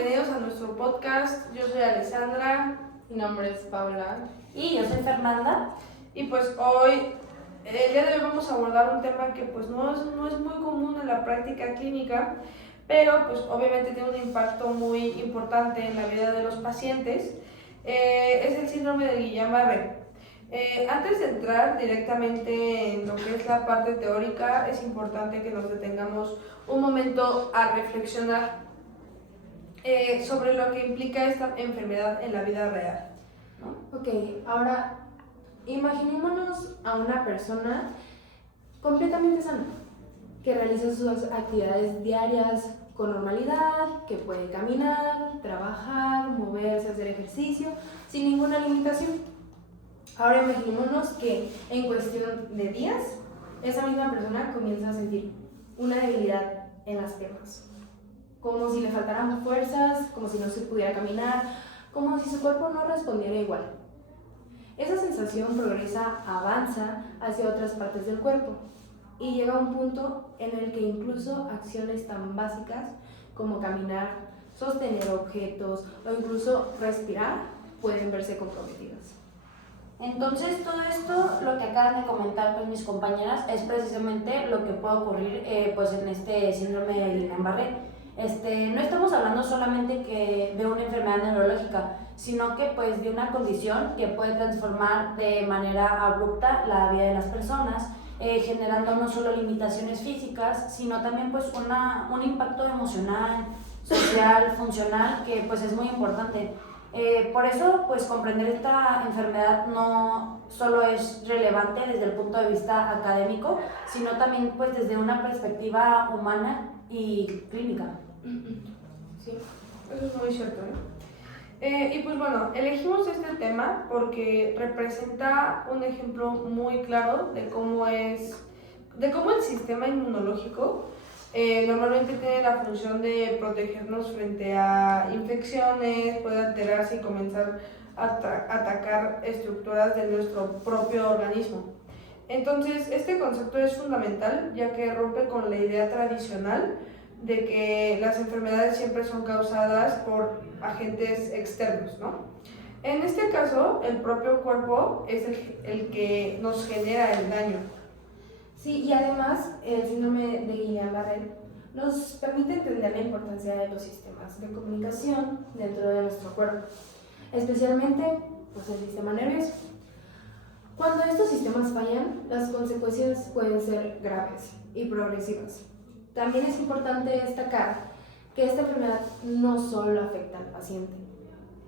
bienvenidos a nuestro podcast. Yo soy Alessandra. Mi nombre es Paula. Y yo soy Fernanda. Y pues hoy, el día de hoy vamos a abordar un tema que pues no es muy común en la práctica clínica, pero pues obviamente tiene un impacto muy importante en la vida de los pacientes. Es el síndrome de Guillain-Barré. Antes de entrar directamente en lo que es la parte teórica, es importante que nos detengamos un momento a reflexionar sobre lo que implica esta enfermedad en la vida real, ¿no? Ok, ahora imaginémonos a una persona completamente sana, que realiza sus actividades diarias con normalidad, que puede caminar, trabajar, moverse, hacer ejercicio, sin ninguna limitación. Ahora imaginémonos que en cuestión de días, esa misma persona comienza a sentir una debilidad en las piernas, como si le faltaran fuerzas, como si no se pudiera caminar, como si su cuerpo no respondiera igual. Esa sensación progresa, avanza hacia otras partes del cuerpo y llega a un punto en el que incluso acciones tan básicas como caminar, sostener objetos o incluso respirar pueden verse comprometidas. Entonces, todo esto, lo que acaban de comentar pues, mis compañeras, es precisamente lo que puede ocurrir pues, en este síndrome de Guillain-Barré. No estamos hablando solamente de una enfermedad neurológica, sino que pues, de una condición que puede transformar de manera abrupta la vida de las personas, generando no solo limitaciones físicas, sino también pues, un impacto emocional, social, funcional, que pues, es muy importante. Por eso, pues comprender esta enfermedad no solo es relevante desde el punto de vista académico, sino también pues desde una perspectiva humana y clínica. Sí, eso es muy cierto, y pues bueno, elegimos este tema porque representa un ejemplo muy claro de cómo el sistema inmunológico normalmente tiene la función de protegernos frente a infecciones, puede alterarse y comenzar a atacar estructuras de nuestro propio organismo. Entonces, este concepto es fundamental ya que rompe con la idea tradicional de que las enfermedades siempre son causadas por agentes externos, ¿no? En este caso, el propio cuerpo es el que nos genera el daño. Sí, y además el síndrome de Guillain-Barré nos permite entender la importancia de los sistemas de comunicación dentro de nuestro cuerpo, especialmente pues, el sistema nervioso. Cuando estos sistemas fallan, las consecuencias pueden ser graves y progresivas. También es importante destacar que esta enfermedad no solo afecta al paciente,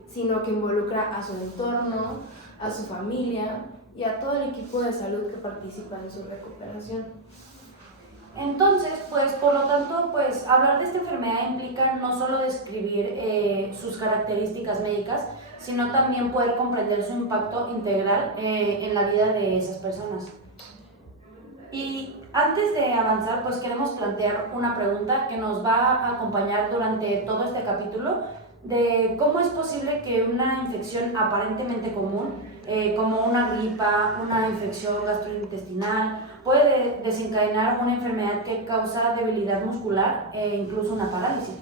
sino que involucra a su entorno, a su familia y a todo el equipo de salud que participa en su recuperación. Entonces, pues por lo tanto, pues hablar de esta enfermedad implica no solo describir sus características médicas, sino también poder comprender su impacto integral en la vida de esas personas. Y antes de avanzar, pues queremos plantear una pregunta que nos va a acompañar durante todo este capítulo de cómo es posible que una infección aparentemente común, como una gripa, una infección gastrointestinal, puede desencadenar una enfermedad que causa debilidad muscular e incluso una parálisis.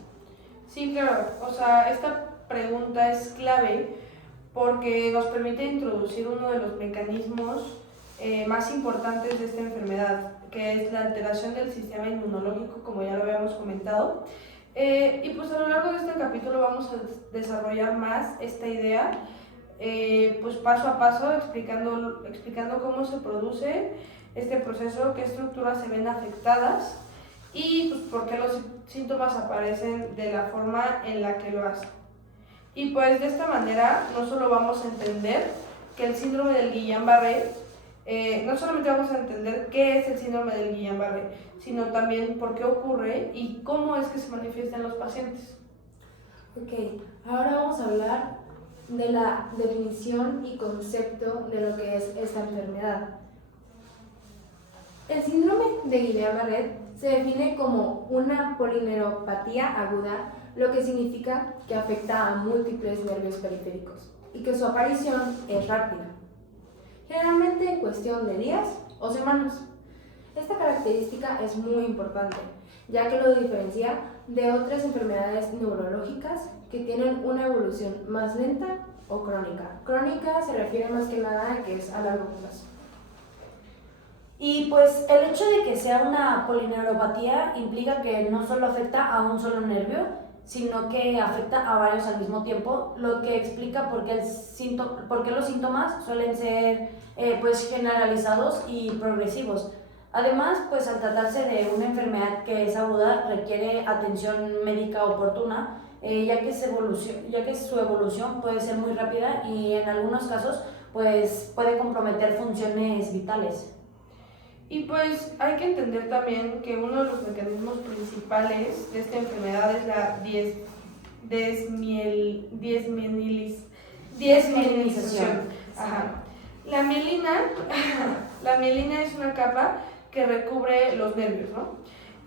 Sí, claro, o sea, esta pregunta es clave porque nos permite introducir uno de los mecanismos más importantes de esta enfermedad, que es la alteración del sistema inmunológico, como ya lo habíamos comentado. Y pues a lo largo de este capítulo vamos a desarrollar más esta idea, pues paso a paso, explicando cómo se produce este proceso, qué estructuras se ven afectadas y pues por qué los síntomas aparecen de la forma en la que lo hacen. Y pues de esta manera no solo vamos a entender que el síndrome del Guillain-Barré, no solamente vamos a entender qué es el síndrome del Guillain-Barré, sino también por qué ocurre y cómo es que se manifiesta en los pacientes. Ok, ahora vamos a hablar de la definición y concepto de lo que es esta enfermedad. El síndrome de Guillain-Barré se define como una polineuropatía aguda, lo que significa que afecta a múltiples nervios periféricos y que su aparición es rápida, generalmente en cuestión de días o semanas. Esta característica es muy importante, ya que lo diferencia de otras enfermedades neurológicas que tienen una evolución más lenta o crónica. Crónica se refiere más que nada a que es a largo plazo. Y pues el hecho de que sea una polineuropatía implica que no solo afecta a un solo nervio, sino que afecta a varios al mismo tiempo, lo que explica por qué los síntomas suelen ser pues generalizados y progresivos. Además, pues al tratarse de una enfermedad que es aguda, requiere atención médica oportuna, ya que su evolución puede ser muy rápida y en algunos casos pues puede comprometer funciones vitales. Y pues hay que entender también que uno de los mecanismos principales de esta enfermedad es la desmielinización. Ajá. La mielina es una capa que recubre los nervios, ¿no?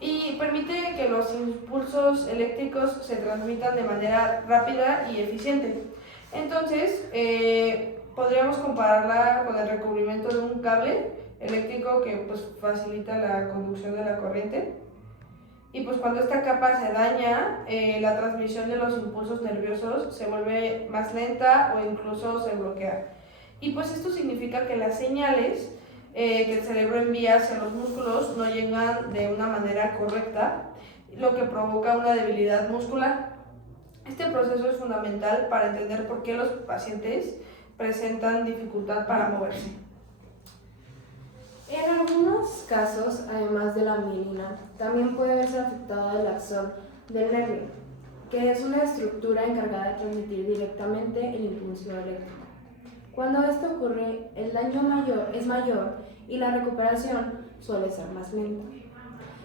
Y permite que los impulsos eléctricos se transmitan de manera rápida y eficiente. Entonces, podríamos compararla con el recubrimiento de un cable eléctrico que pues facilita la conducción de la corriente. Y pues cuando esta capa se daña, la transmisión de los impulsos nerviosos se vuelve más lenta o incluso se bloquea. Y pues esto significa que las señales que el cerebro envía hacia los músculos no llegan de una manera correcta, lo que provoca una debilidad muscular. Este proceso es fundamental para entender por qué los pacientes presentan dificultad para moverse. En algunos casos, además de la mielina, también puede verse afectado el axón del nervio, que es una estructura encargada de transmitir directamente el impulso eléctrico. Cuando esto ocurre, el daño es mayor y la recuperación suele ser más lenta.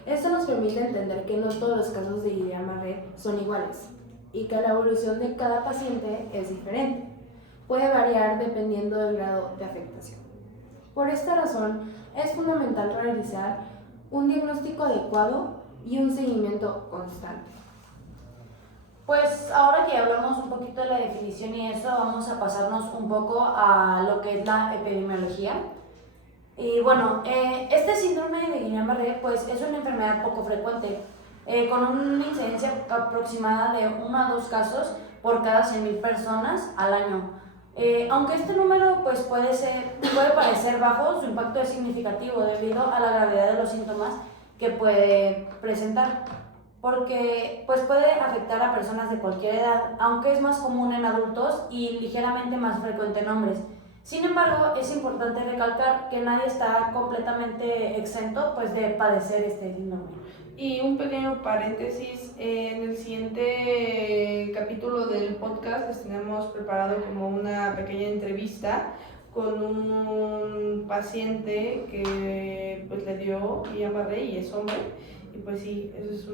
Esto nos permite entender que no todos los casos de Guillain-Barré son iguales y que la evolución de cada paciente es diferente. Puede variar dependiendo del grado de afectación. Por esta razón, es fundamental realizar un diagnóstico adecuado y un seguimiento constante. Pues ahora que hablamos un poquito de la definición y eso, vamos a pasarnos un poco a lo que es la epidemiología. Y bueno, este síndrome de Guillain-Barré pues es una enfermedad poco frecuente, con una incidencia aproximada de 1 a 2 casos por cada 100.000 personas al año. Aunque este número pues puede parecer bajo, su impacto es significativo debido a la gravedad de los síntomas que puede presentar, porque pues puede afectar a personas de cualquier edad, aunque es más común en adultos y ligeramente más frecuente en hombres. Sin embargo, es importante recalcar que nadie está completamente exento pues, de padecer este síndrome. Y un pequeño paréntesis, en el siguiente capítulo del podcast les tenemos preparado como una pequeña entrevista con un paciente que pues le dio Guillain-Barré y es hombre. Y pues sí, eso es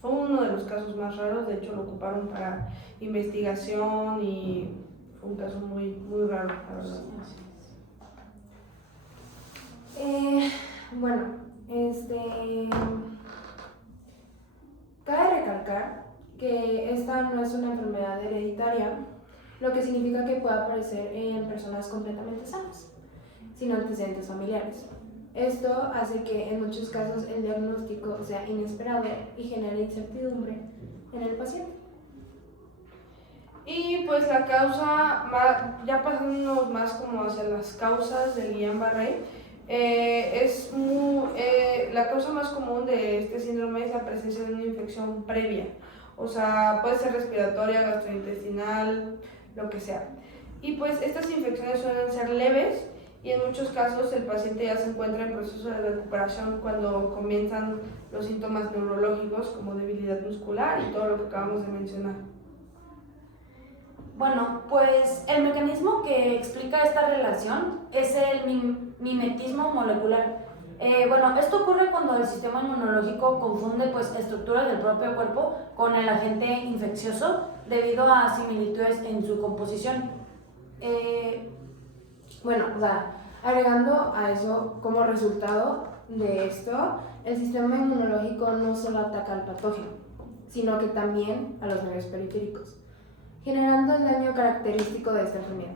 fue uno de los casos más raros, de hecho lo ocuparon para investigación y fue un caso muy, muy raro, la verdad. Cabe recalcar que esta no es una enfermedad hereditaria, lo que significa que puede aparecer en personas completamente sanas, sin antecedentes familiares. Esto hace que en muchos casos el diagnóstico sea inesperado y genere incertidumbre en el paciente. Y pues la causa, ya pasándonos más como hacia las causas del Guillain-Barré, la causa más común de este síndrome es la presencia de una infección previa, o sea, puede ser respiratoria, gastrointestinal, lo que sea. Y pues estas infecciones suelen ser leves y en muchos casos el paciente ya se encuentra en proceso de recuperación cuando comienzan los síntomas neurológicos como debilidad muscular y todo lo que acabamos de mencionar. Bueno, pues el mecanismo que explica esta relación es el mimetismo molecular. Esto ocurre cuando el sistema inmunológico confunde pues, estructuras del propio cuerpo con el agente infeccioso debido a similitudes en su composición. Agregando a eso, como resultado de esto, el sistema inmunológico no solo ataca al patógeno, sino que también a los nervios periféricos, generando el daño característico de esta enfermedad.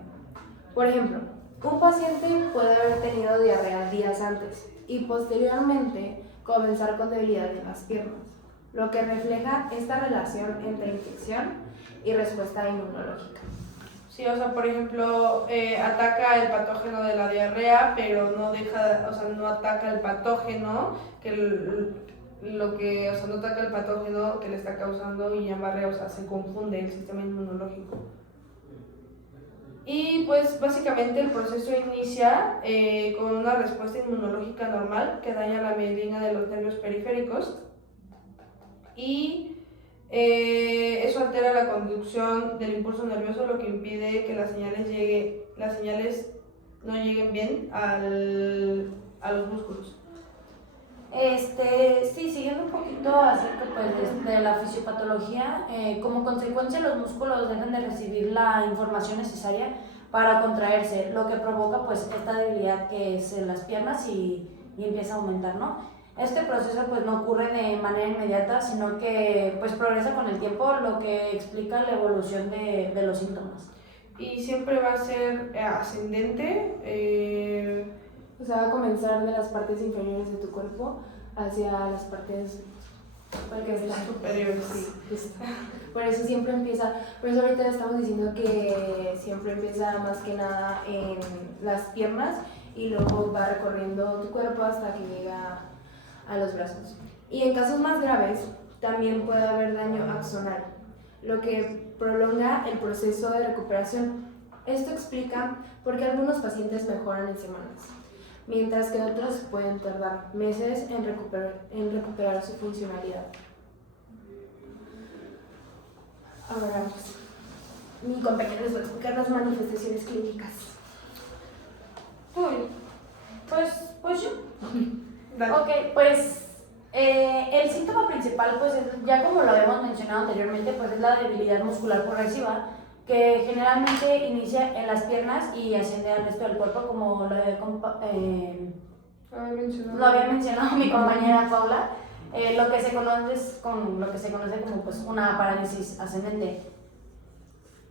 Por ejemplo, un paciente puede haber tenido diarrea días antes y posteriormente comenzar con debilidad en las piernas. lo que refleja esta relación entre infección y respuesta inmunológica. Sí, o sea, por ejemplo, ataca el patógeno de la diarrea, pero no deja, o sea, no ataca el patógeno no ataca el patógeno que le está causando Guillain-Barré, o sea, se confunde el sistema inmunológico. Y pues básicamente el proceso inicia con una respuesta inmunológica normal que daña la mielina de los nervios periféricos y eso altera la conducción del impulso nervioso, lo que impide que las señales no lleguen bien a los músculos. Sí, siguiendo un poquito acerca pues, de la fisiopatología, como consecuencia los músculos dejan de recibir la información necesaria para contraerse, lo que provoca pues esta debilidad que es en las piernas y empieza a aumentar, ¿no? Este proceso pues no ocurre de manera inmediata, sino que pues progresa con el tiempo, lo que explica la evolución de los síntomas. Y siempre va a ser ascendente. O sea, va a comenzar de las partes inferiores de tu cuerpo hacia las partes superiores. Sí, justo. Por eso siempre empieza, por eso ahorita estamos diciendo que siempre empieza más que nada en las piernas y luego va recorriendo tu cuerpo hasta que llega a los brazos. Y en casos más graves también puede haber daño axonal, lo que prolonga el proceso de recuperación. Esto explica por qué algunos pacientes mejoran en semanas, mientras que otros pueden tardar meses en recuperar su funcionalidad. Ahora, mi compañero les va a explicar las manifestaciones clínicas. Uy, pues yo. Dale. Ok, pues el síntoma principal, pues ya como lo habíamos mencionado anteriormente, pues es la debilidad muscular progresiva, que generalmente inicia en las piernas y asciende al resto del cuerpo, como lo había mencionado mi compañera Paula, lo que se conoce como pues, una parálisis ascendente.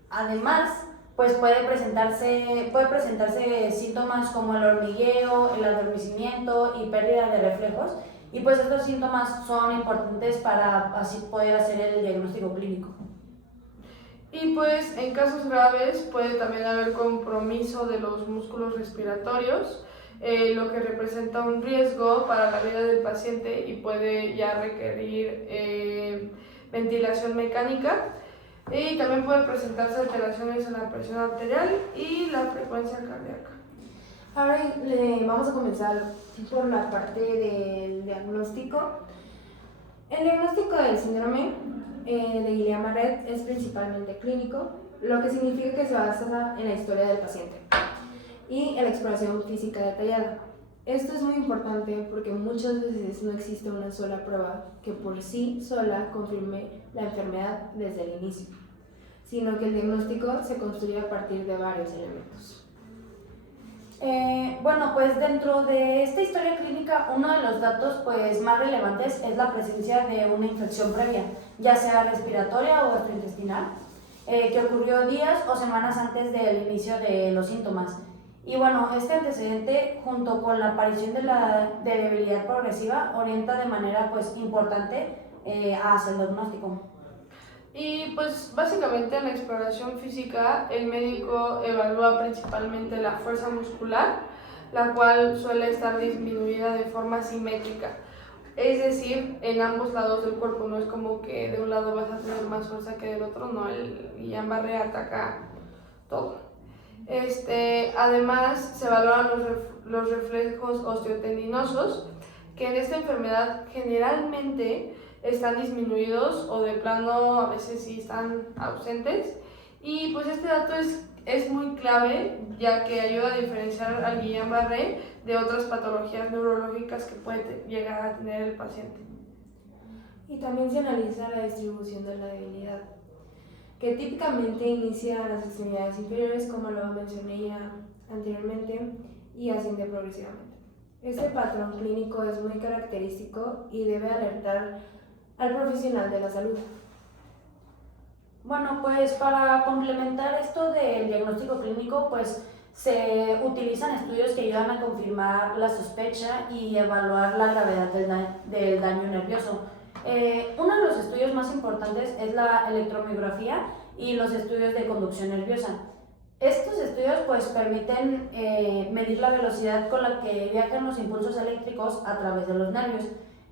Además, pues puede presentarse síntomas como el hormigueo, el adormecimiento y pérdida de reflejos, y pues estos síntomas son importantes para así poder hacer el diagnóstico clínico. Y pues en casos graves puede también haber compromiso de los músculos respiratorios, lo que representa un riesgo para la vida del paciente y puede ya requerir ventilación mecánica. Y también pueden presentarse alteraciones en la presión arterial y la frecuencia cardíaca. Ahora vamos a comenzar por la parte del diagnóstico. El diagnóstico del síndrome de Guillain-Barré es principalmente clínico, lo que significa que se basa en la historia del paciente y en la exploración física detallada. Esto es muy importante porque muchas veces no existe una sola prueba que por sí sola confirme la enfermedad desde el inicio, sino que el diagnóstico se construye a partir de varios elementos. Bueno, pues dentro de esta historia clínica, uno de los datos pues, más relevantes es la presencia de una infección previa, ya sea respiratoria o gastrointestinal, que ocurrió días o semanas antes del inicio de los síntomas. Y bueno, este antecedente, junto con la aparición de debilidad progresiva, orienta de manera pues, importante a hacer el diagnóstico. Y pues básicamente en la exploración física el médico evalúa principalmente la fuerza muscular, la cual suele estar disminuida de forma simétrica. Es decir, en ambos lados del cuerpo, no es como que de un lado vas a tener más fuerza que del otro, no, el Guillain-Barré ataca todo. Además se valoran los reflejos osteotendinosos, que en esta enfermedad generalmente están disminuidos o de plano a veces sí están ausentes. Y pues este dato es muy clave, ya que ayuda a diferenciar al Guillain-Barré de otras patologías neurológicas que puede llegar a tener el paciente. Y también se analiza la distribución de la debilidad, que típicamente inicia en las extremidades inferiores, como lo mencioné ya anteriormente, y asciende progresivamente. Este patrón clínico es muy característico y debe alertar al profesional de la salud. Bueno, pues para complementar esto del diagnóstico clínico, pues se utilizan estudios que ayudan a confirmar la sospecha y evaluar la gravedad del daño nervioso. Uno de los estudios más importantes es la electromiografía y los estudios de conducción nerviosa. Estos estudios pues permiten medir la velocidad con la que viajan los impulsos eléctricos a través de los nervios.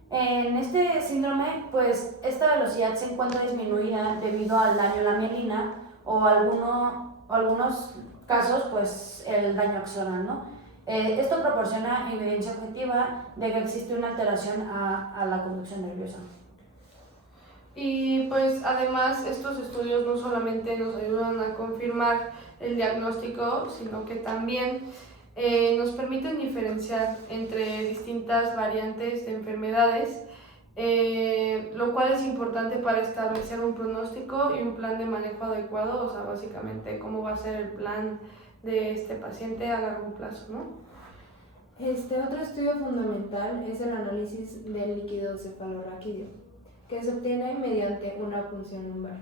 En este síndrome, pues esta velocidad se encuentra disminuida debido al daño a la mielina o algunos casos, pues el daño axonal, ¿no? Esto proporciona evidencia objetiva de que existe una alteración a la conducción nerviosa. Y pues además estos estudios no solamente nos ayudan a confirmar el diagnóstico, sino que también nos permiten diferenciar entre distintas variantes de enfermedades, lo cual es importante para establecer un pronóstico y un plan de manejo adecuado, o sea, básicamente cómo va a ser el plan de este paciente a largo plazo, ¿no? Otro estudio fundamental es el análisis del líquido cefalorraquídeo, que se obtiene mediante una punción lumbar.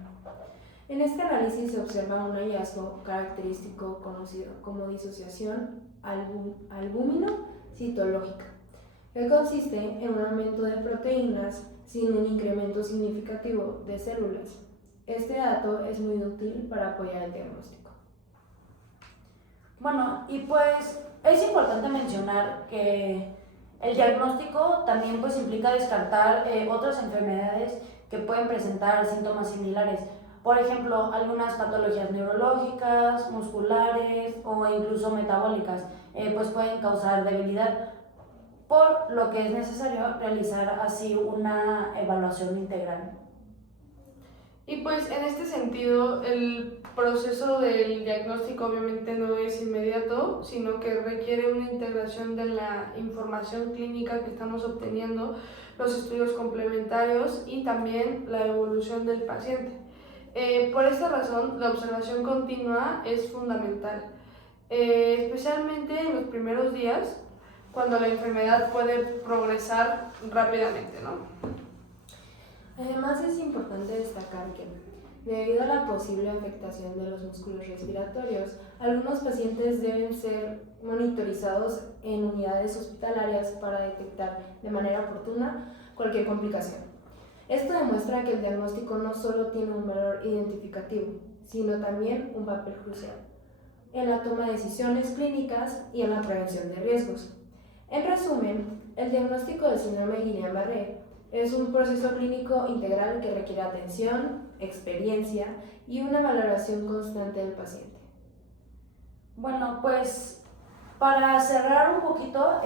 En este análisis se observa un hallazgo característico conocido como disociación albúmino-citológica, que consiste en un aumento de proteínas sin un incremento significativo de células. Este dato es muy útil para apoyar el diagnóstico. Bueno, y pues es importante mencionar que el diagnóstico también pues implica descartar otras enfermedades que pueden presentar síntomas similares. Por ejemplo, algunas patologías neurológicas, musculares o incluso metabólicas pues pueden causar debilidad, por lo que es necesario realizar así una evaluación integral. Y pues en este sentido, el proceso del diagnóstico obviamente no es inmediato, sino que requiere una integración de la información clínica que estamos obteniendo, los estudios complementarios y también la evolución del paciente. Por esta razón, la observación continua es fundamental, especialmente en los primeros días, cuando la enfermedad puede progresar rápidamente, ¿no? Además, es importante destacar que, debido a la posible afectación de los músculos respiratorios, algunos pacientes deben ser monitorizados en unidades hospitalarias para detectar de manera oportuna cualquier complicación. Esto demuestra que el diagnóstico no solo tiene un valor identificativo, sino también un papel crucial en la toma de decisiones clínicas y en la prevención de riesgos. En resumen, el diagnóstico del síndrome de Guillain-Barré es un proceso clínico integral que requiere atención, experiencia y una valoración constante del paciente. Bueno, pues para cerrar un poquito,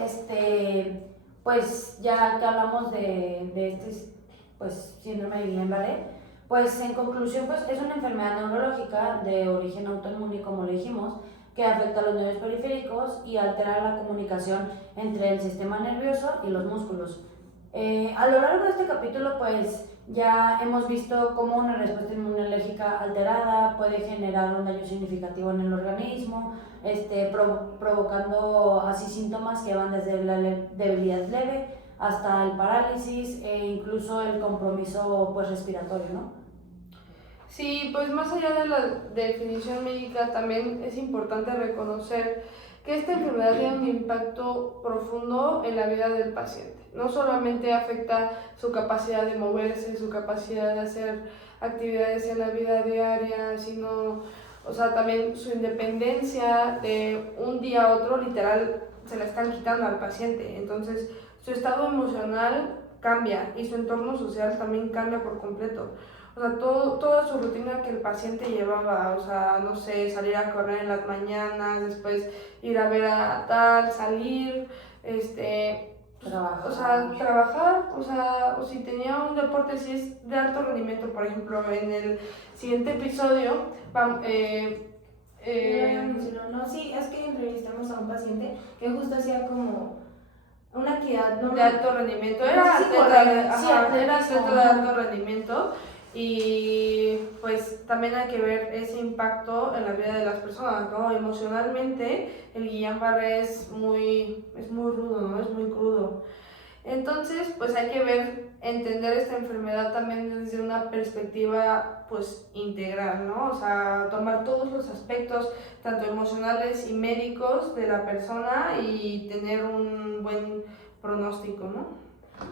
pues ya que hablamos de este pues, síndrome de Guillain-Barré, pues en conclusión pues es una enfermedad neurológica de origen autoinmune, como le dijimos, que afecta a los nervios periféricos y altera la comunicación entre el sistema nervioso y los músculos. A lo largo de este capítulo pues ya hemos visto cómo una respuesta inmunológica alterada puede generar un daño significativo en el organismo, provocando así síntomas que van desde la debilidad leve hasta el parálisis e incluso el compromiso pues respiratorio, ¿no? Sí, pues más allá de la definición médica también es importante reconocer que esta enfermedad tiene un impacto profundo en la vida del paciente. No solamente afecta su capacidad de moverse, su capacidad de hacer actividades en la vida diaria, sino, o sea, también su independencia de un día a otro, literal, se la están quitando al paciente. Entonces, su estado emocional cambia y su entorno social también cambia por completo. O sea, toda su rutina que el paciente llevaba, o sea, no sé, salir a correr en las mañanas, después ir a ver a tal, salir, trabajar, o si tenía un deporte, si es de alto rendimiento, por ejemplo, en el siguiente episodio, sí, es que entrevistamos a un paciente que justo hacía como una actividad de alto rendimiento, era atleta de alto rendimiento. Y pues también hay que ver ese impacto en la vida de las personas, ¿no? Emocionalmente el Guillain-Barré es muy rudo, ¿no? Es muy crudo. Entonces pues hay que entender esta enfermedad también desde una perspectiva pues integral, ¿no? O sea, tomar todos los aspectos, tanto emocionales y médicos de la persona y tener un buen pronóstico, ¿no?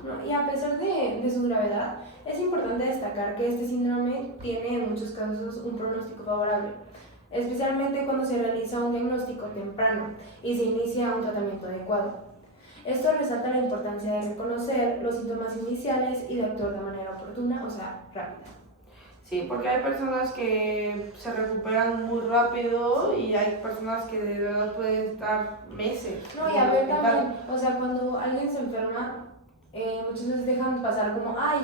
¿no? Y a pesar de su gravedad, es importante destacar que este síndrome tiene en muchos casos un pronóstico favorable, especialmente cuando se realiza un diagnóstico temprano y se inicia un tratamiento adecuado. Esto resalta la importancia de reconocer los síntomas iniciales y de actuar de manera oportuna, o sea, rápida. Sí, porque hay personas que se recuperan muy rápido y hay personas que de verdad pueden estar meses. No, y a ver también, o sea, cuando alguien se enferma, muchas veces dejan pasar como, ay,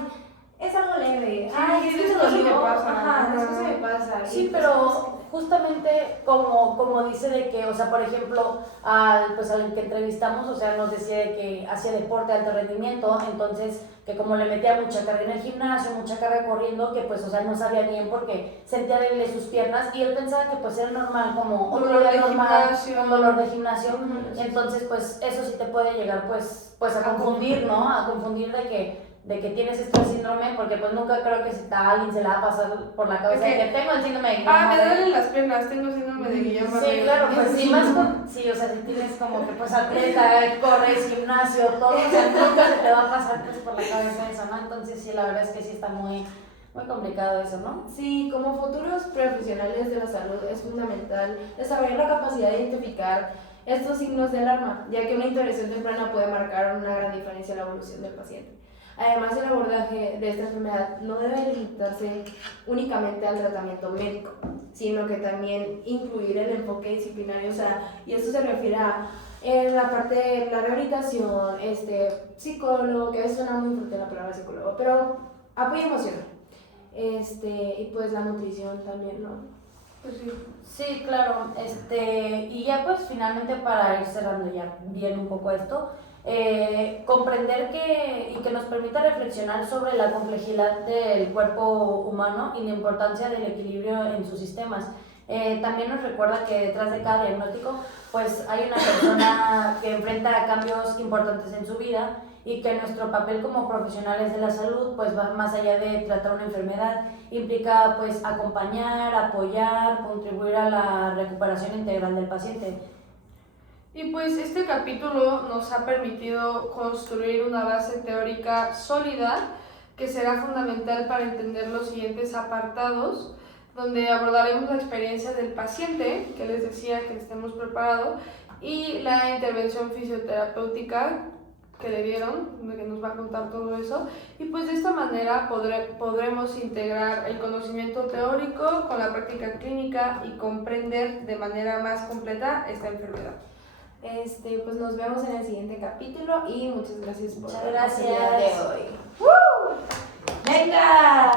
es algo leve, Sí, ay, es que después se se me dolió, pasa. ajá, después se me pasa. Sí, Y pero justamente como dice de que, o sea, por ejemplo, al que entrevistamos, o sea, nos decía de que hacía deporte de alto rendimiento, entonces que como le metía mucha carga en el gimnasio, mucha carga corriendo, que pues, o sea, no sabía bien porque sentía débiles sus piernas y él pensaba que pues era normal, como Un otro dolor día de normal, gimnasio. un dolor de gimnasio, Ujú. entonces pues eso sí te puede llegar pues a confundir, ¿no? A confundir de que tienes este síndrome, porque pues nunca creo que a alguien se le va a pasar por la cabeza de que tengo el síndrome de Me Guillain-Barré. duelen las piernas, tengo síndrome de Guillain-Barré. Sí, claro, pues sí, más sí, o sea, si tienes como que pues atleta, corres, gimnasio, todo, o sea, nunca se te va a pasar pues por la cabeza eso, ¿no? Entonces sí, la verdad es que sí está muy complicado eso, ¿no? Sí, como futuros profesionales de la salud es fundamental desarrollar la capacidad de identificar estos signos de alarma, ya que una intervención temprana puede marcar una gran diferencia en la evolución del paciente. Además, el abordaje de esta enfermedad no debe limitarse únicamente al tratamiento médico, sino que también incluir el enfoque disciplinario, o sea, y esto se refiere a la parte de la rehabilitación, psicólogo, que a veces suena muy fuerte la palabra psicólogo, pero apoyo emocional, y pues la nutrición también, ¿no? Pues sí. Sí, claro, y ya pues finalmente para ir cerrando ya bien un poco esto, comprender y que nos permita reflexionar sobre la complejidad del cuerpo humano y la importancia del equilibrio en sus sistemas. También nos recuerda que detrás de cada diagnóstico pues hay una persona que enfrenta cambios importantes en su vida y que nuestro papel como profesionales de la salud pues va más allá de tratar una enfermedad, implica pues acompañar, apoyar, contribuir a la recuperación integral del paciente. Y pues este capítulo nos ha permitido construir una base teórica sólida que será fundamental para entender los siguientes apartados, donde abordaremos la experiencia del paciente, que les decía que estemos preparados, y la intervención fisioterapéutica que le dieron, que nos va a contar todo eso, y pues de esta manera podremos integrar el conocimiento teórico con la práctica clínica y comprender de manera más completa esta enfermedad. Pues nos vemos en el siguiente capítulo y muchas gracias por Muchas la gracias. oportunidad de hoy. ¡Venga!